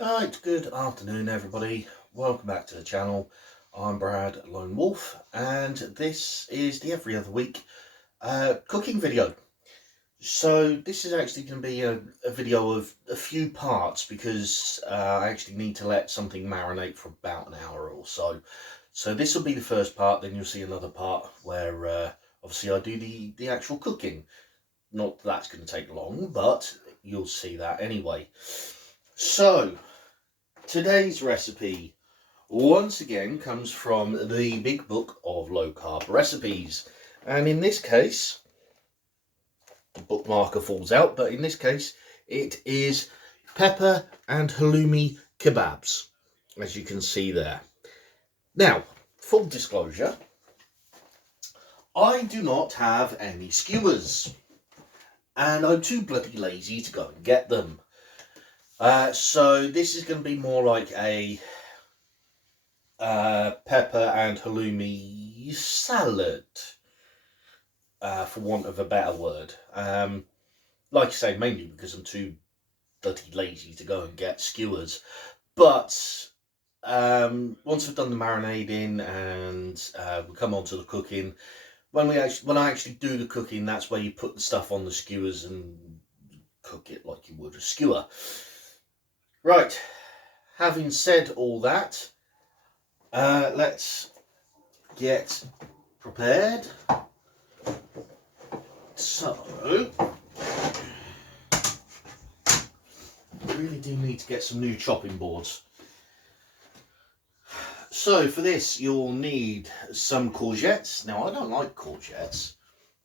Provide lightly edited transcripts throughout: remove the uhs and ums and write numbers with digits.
Right, good afternoon everybody. Welcome back to the channel. I'm Brad Lone Wolf and this is the every other week cooking video. So this is actually going to be a video of a few parts because I actually need to let something marinate for about an hour or so. So this will be the first part, then you'll see another part where obviously I do the actual cooking. Not that that's going to take long, but you'll see that anyway. So today's recipe once again comes from the big book of low carb recipes, and in this case the bookmarker falls out, but in this case it is pepper and halloumi kebabs, as you can see there. Now, full disclosure, I do not have any skewers and I'm too bloody lazy to go and get them. So this is going to be more like a pepper and halloumi salad, for want of a better word. Like I say, mainly because I'm too bloody lazy to go and get skewers. But once I've done the marinating and we come on to the cooking, when I actually do the cooking, that's where you put the stuff on the skewers and cook it like you would a skewer. Right, having said all that, let's get prepared. So, I really do need to get some new chopping boards. So for this you'll need some courgettes. Now I don't like courgettes.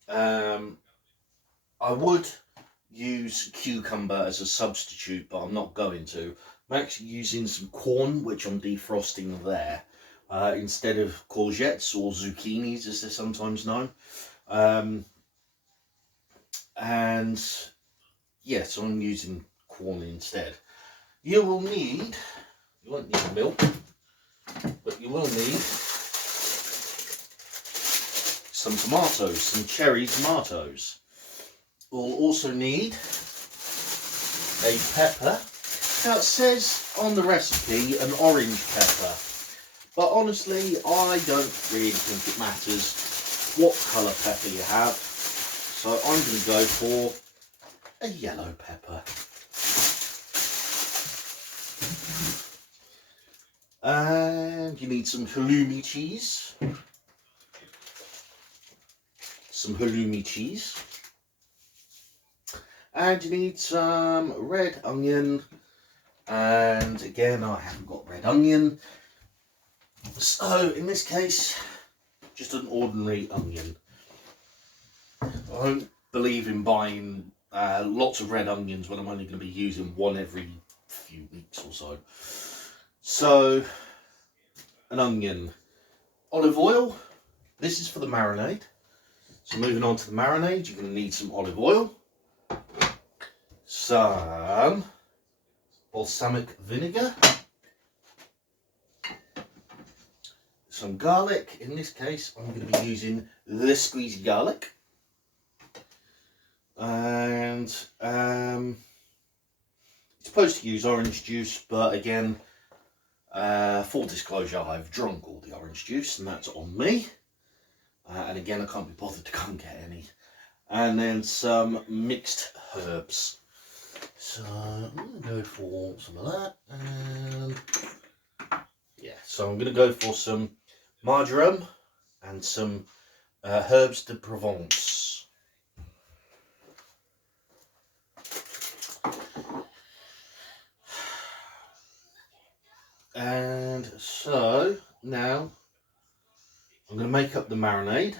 I would use cucumber as a substitute, but I'm not going to. I'm actually using some corn, which I'm defrosting there, instead of courgettes or zucchinis as they're sometimes known. And yeah, so I'm using corn instead. You won't need milk, but you will need some tomatoes, some cherry tomatoes. We'll also need a pepper. Now it says on the recipe an orange pepper, but honestly I don't really think it matters what colour pepper you have, so I'm going to go for a yellow pepper. And you need some halloumi cheese. And you need some red onion. And again, I haven't got red onion. So in this case, just an ordinary onion. I don't believe in buying lots of red onions when I'm only going to be using one every few weeks or so. So, an onion. Olive oil. This is for the marinade. So moving on to the marinade, you're going to need some olive oil, some balsamic vinegar, some garlic. In this case, I'm going to be using the squeezy garlic. And you're supposed to use orange juice, but again, full disclosure, I've drunk all the orange juice and that's on me. And again, I can't be bothered to go and get any. And then some mixed herbs. So I'm going to go for some of that. And yeah, so I'm going to go for some marjoram and some herbs de Provence. And so now I'm going to make up the marinade,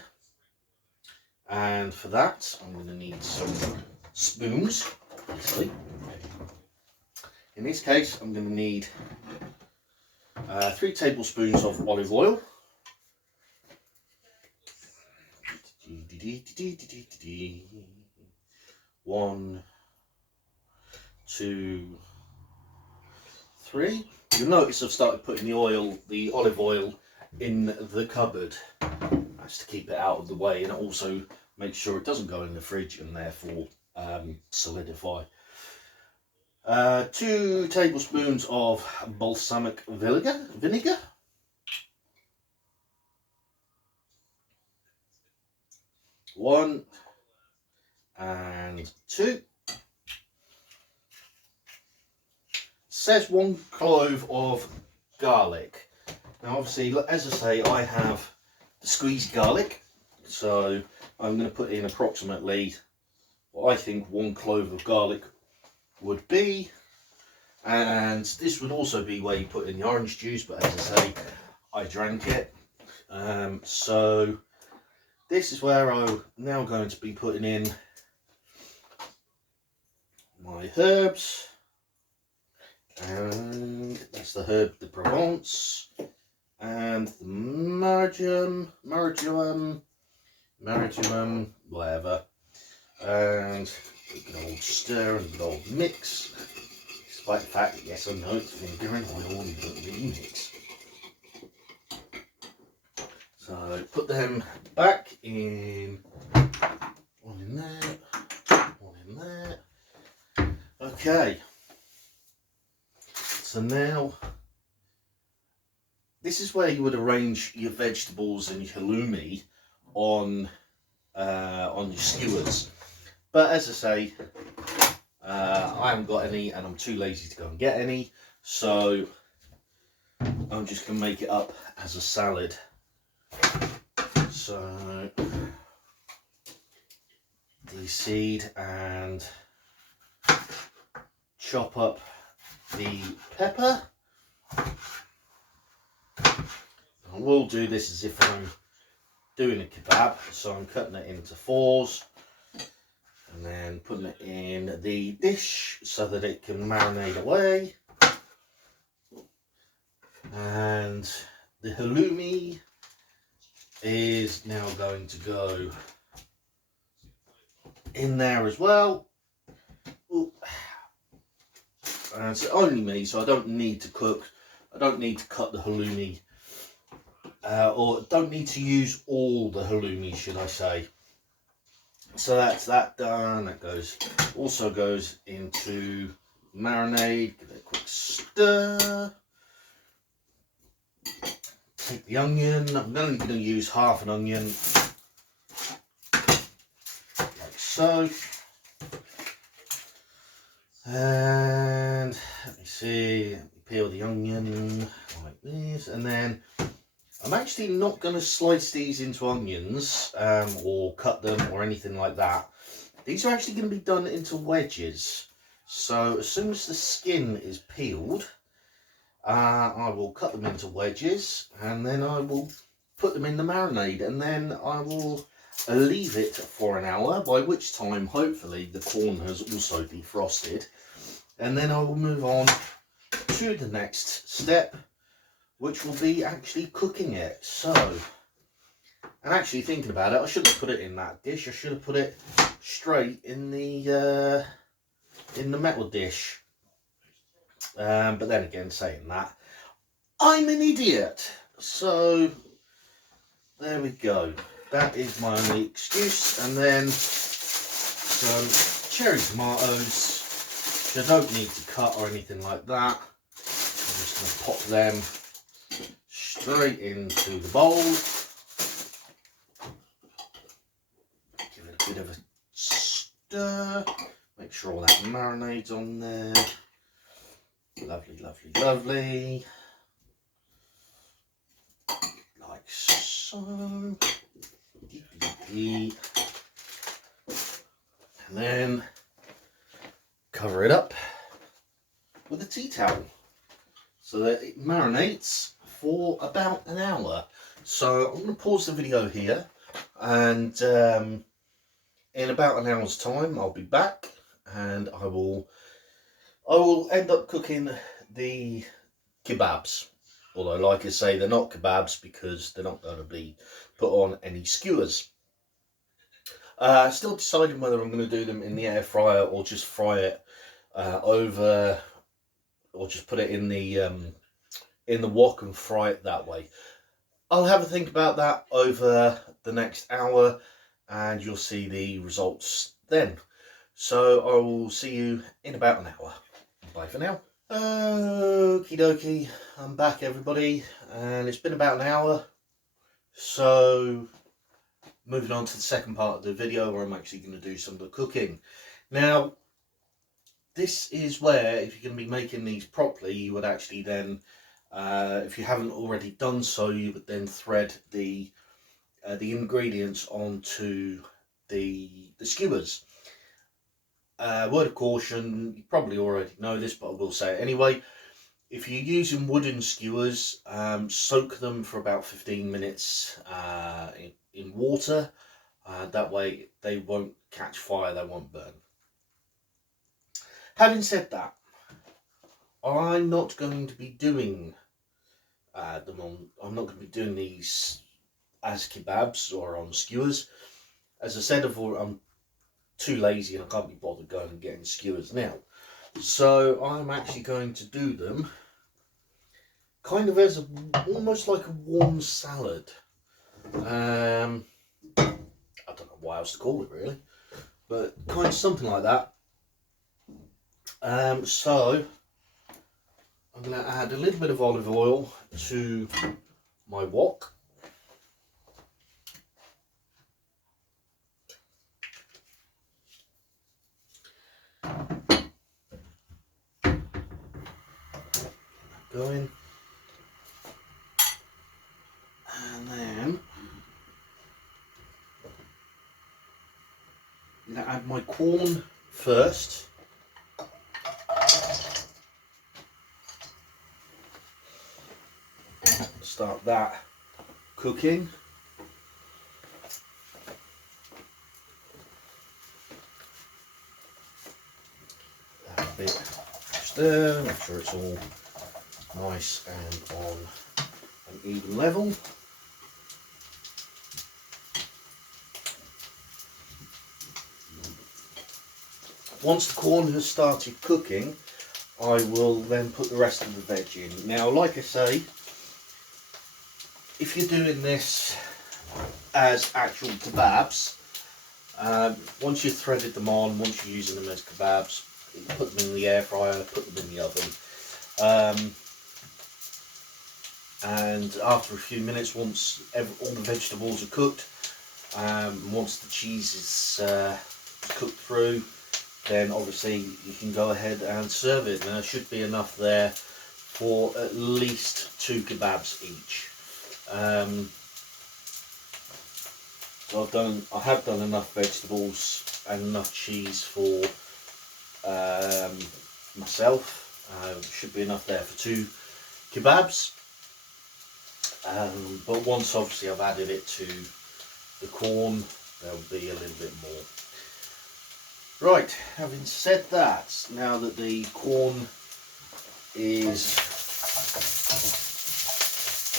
and for that I'm going to need some spoons, obviously. In this case I'm going to need 3 tablespoons of olive oil, 1, 2, 3. You'll notice I've started putting the olive oil in the cupboard. That's to keep it out of the way, and it also makes sure it doesn't go in the fridge and therefore solidify. 2 tablespoons of balsamic vinegar. 1 and 2. Says 1 clove of garlic. Now obviously, as I say, I have the squeezed garlic, so I'm going to put in approximately what I think 1 clove of garlic would be. And this would also be where you put in the orange juice, but as I say, I drank it. So this is where I'm now going to be putting in my herbs. And that's the herb de Provence and the marjoram, whatever. And a good old stir and a good old mix. Despite the fact that, yes, I know it's vinegar and oil and you don't really mix. So put them back in. One in there. One in there. Okay. So now, this is where you would arrange your vegetables and your halloumi on your skewers. But as I say, I haven't got any and I'm too lazy to go and get any. So I'm just going to make it up as a salad. So de-seed and chop up the pepper. I will do this as if I'm doing a kebab, so I'm cutting it into 4s and then putting it in the dish so that it can marinate away. And the halloumi is now going to go in there as well. Ooh. And it's only me, so I don't need to cook. I don't need to cut the halloumi, or don't need to use all the halloumi, should I say. So that's that done. That also goes into marinade. Give it a quick stir. Take the onion. I'm only going to use half an onion, like so. And let me see, let me peel the onion like this, and then I'm actually not going to slice these into onions or cut them or anything like that. These are actually going to be done into wedges. So as soon as the skin is peeled, I will cut them into wedges and then I will put them in the marinade, and then I will leave it for an hour, by which time hopefully the corn has also defrosted, and then I will move on to the next step, which will be actually cooking it. So, and actually thinking about it, I shouldn't have put it in that dish. I should have put it straight in the metal dish. But then again, saying that, I'm an idiot. So there we go. That is my only excuse. And then some cherry tomatoes, which I don't need to cut or anything like that. I'm just going to pop them straight into the bowl. Give it a bit of a stir. Make sure all that marinade's on there. Lovely, lovely, lovely. Like so. And then cover it up with a tea towel so that it marinates for about an hour. So I'm going to pause the video here, and in about an hour's time I'll be back, and I will end up cooking the kebabs. Although, like I say, they're not kebabs because they're not going to be put on any skewers. Still deciding whether I'm going to do them in the air fryer or just fry it over, or just put it in the wok and fry it that way. I'll have a think about that over the next hour, and you'll see the results then. So I will see you in about an hour. Bye for now. Okie dokie, I'm back everybody, and it's been about an hour, so moving on to the second part of the video where I'm actually going to do some of the cooking. Now, this is where, if you're going to be making these properly, you would actually then, if you haven't already done so, you would then thread the ingredients onto the skewers. Word of caution, you probably already know this, but I will say it anyway. If you're using wooden skewers, soak them for about 15 minutes in water. That way they won't catch fire, they won't burn. Having said that, I'm not going to be doing I'm not going to be doing these as kebabs or on skewers. As I said before, I'm too lazy and I can't be bothered going and getting skewers now. So I'm actually going to do them kind of as almost like a warm salad. I don't know what else to call it really, but kind of something like that. So I'm going to add a little bit of olive oil to my wok. Going, and then I'm going to add my corn first. Start that cooking. That a bit stir, make sure it's all nice and on an even level. Once the corn has started cooking, I will then put the rest of the veg in. Now, like I say, if you're doing this as actual kebabs, once you've threaded them on, once you're using them as kebabs, you put them in the air fryer, put them in the oven. And after a few minutes, once all the vegetables are cooked, once the cheese is cooked through, then obviously you can go ahead and serve it. Now, there should be enough there for at least 2 kebabs each. So I have done enough vegetables and enough cheese for myself. Should be enough there for 2 kebabs. But once obviously I've added it to the corn, there'll be a little bit more. Right, having said that, now that the corn is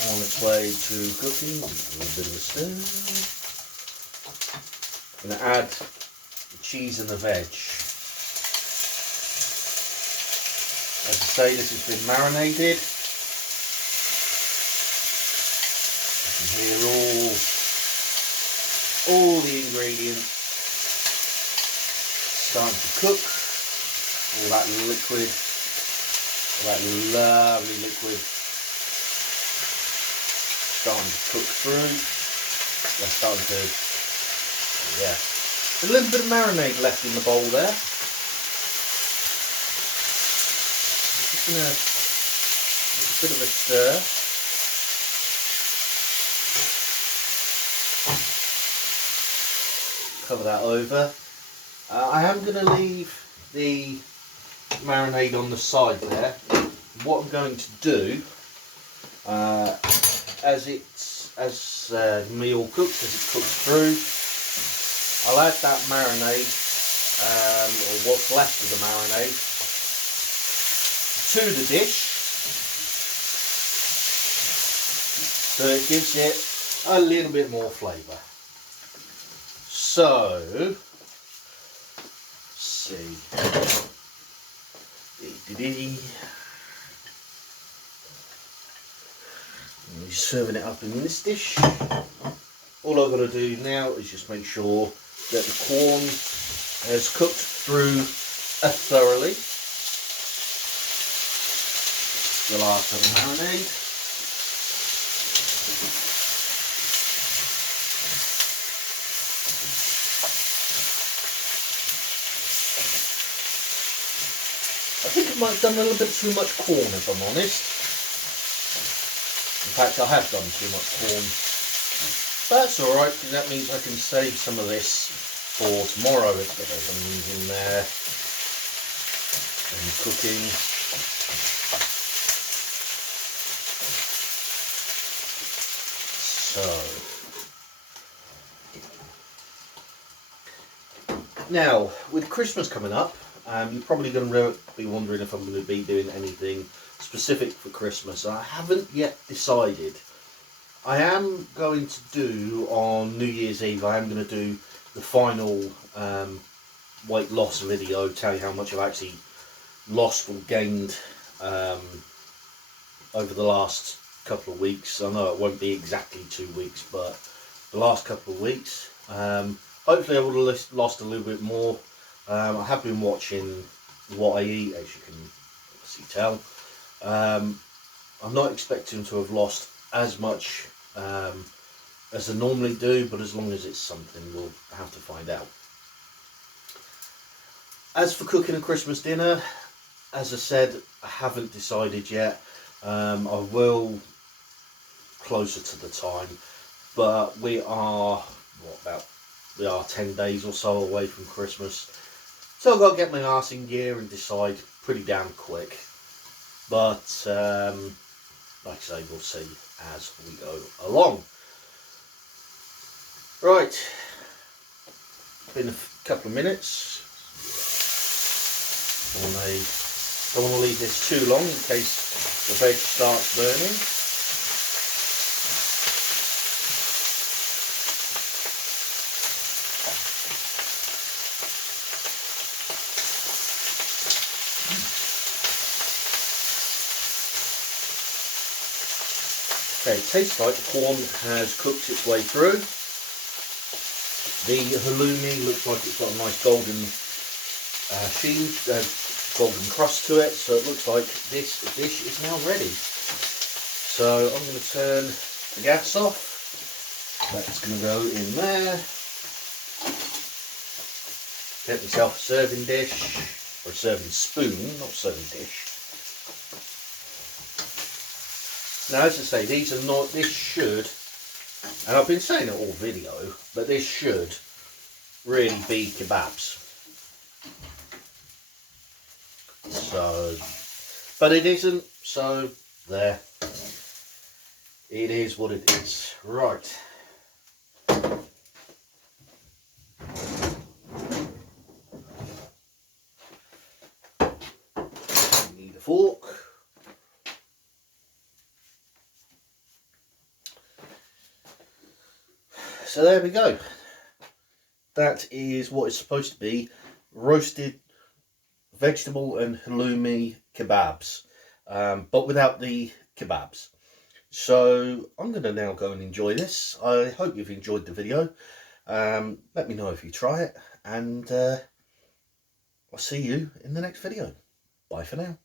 on its way to cooking, a little bit of a stir. I'm going to add the cheese and the veg. As I say, this has been marinated. You can hear all the ingredients starting to cook. All that liquid, all that lovely liquid starting to cook through. They're starting to, yeah. There's a little bit of marinade left in the bowl there. I'm just going to give a bit of a stir. Cover that over. I am going to leave the marinade on the side there. What I'm going to do, as the meal cooks, as it cooks through, I'll add that marinade, or what's left of the marinade, to the dish, so it gives it a little bit more flavour. So, let's see. I'm serving it up in this dish. All I've got to do now is just make sure that the corn has cooked through thoroughly. the last of the marinade. I think I might have done a little bit too much corn, if I'm honest. In fact, I have done too much corn. But that's alright, because that means I can save some of this for tomorrow. It's got those onions in there and cooking. So now, with Christmas coming up, you're probably going to be wondering if I'm going to be doing anything specific for Christmas. I haven't yet decided. I am going to do on New Year's Eve, I am going to do the final weight loss video, tell you how much I've actually lost or gained over the last couple of weeks. I know it won't be exactly 2 weeks, but the last couple of weeks. Hopefully I would have lost a little bit more. I have been watching what I eat, as you can obviously tell. I'm not expecting to have lost as much as I normally do, but as long as it's something, we'll have to find out. As for cooking a Christmas dinner, as I said, I haven't decided yet. I will closer to the time, but we are 10 days or so away from Christmas, so I've got to get my arse in gear and decide pretty damn quick. But like I say, we'll see as we go along. Right, been a couple of minutes. Don't want to leave this too long in case the veg starts burning. Okay, it tastes like the corn has cooked its way through. The halloumi looks like it's got a nice golden sheen, golden crust to it, so it looks like this dish is now ready. So I'm going to turn the gas off. That's going to go in there. Get myself a serving dish, or a serving spoon, not serving dish. Now, as I say, these are not, this should, and I've been saying it all video, but this should really be kebabs. So, but it isn't, so there. It is what it is. Right. Need a fork. So there we go. That is what it's supposed to be. Roasted vegetable and halloumi kebabs, but without the kebabs. So I'm going to now go and enjoy this. I hope you've enjoyed the video. Let me know if you try it, and I'll see you in the next video. Bye for now.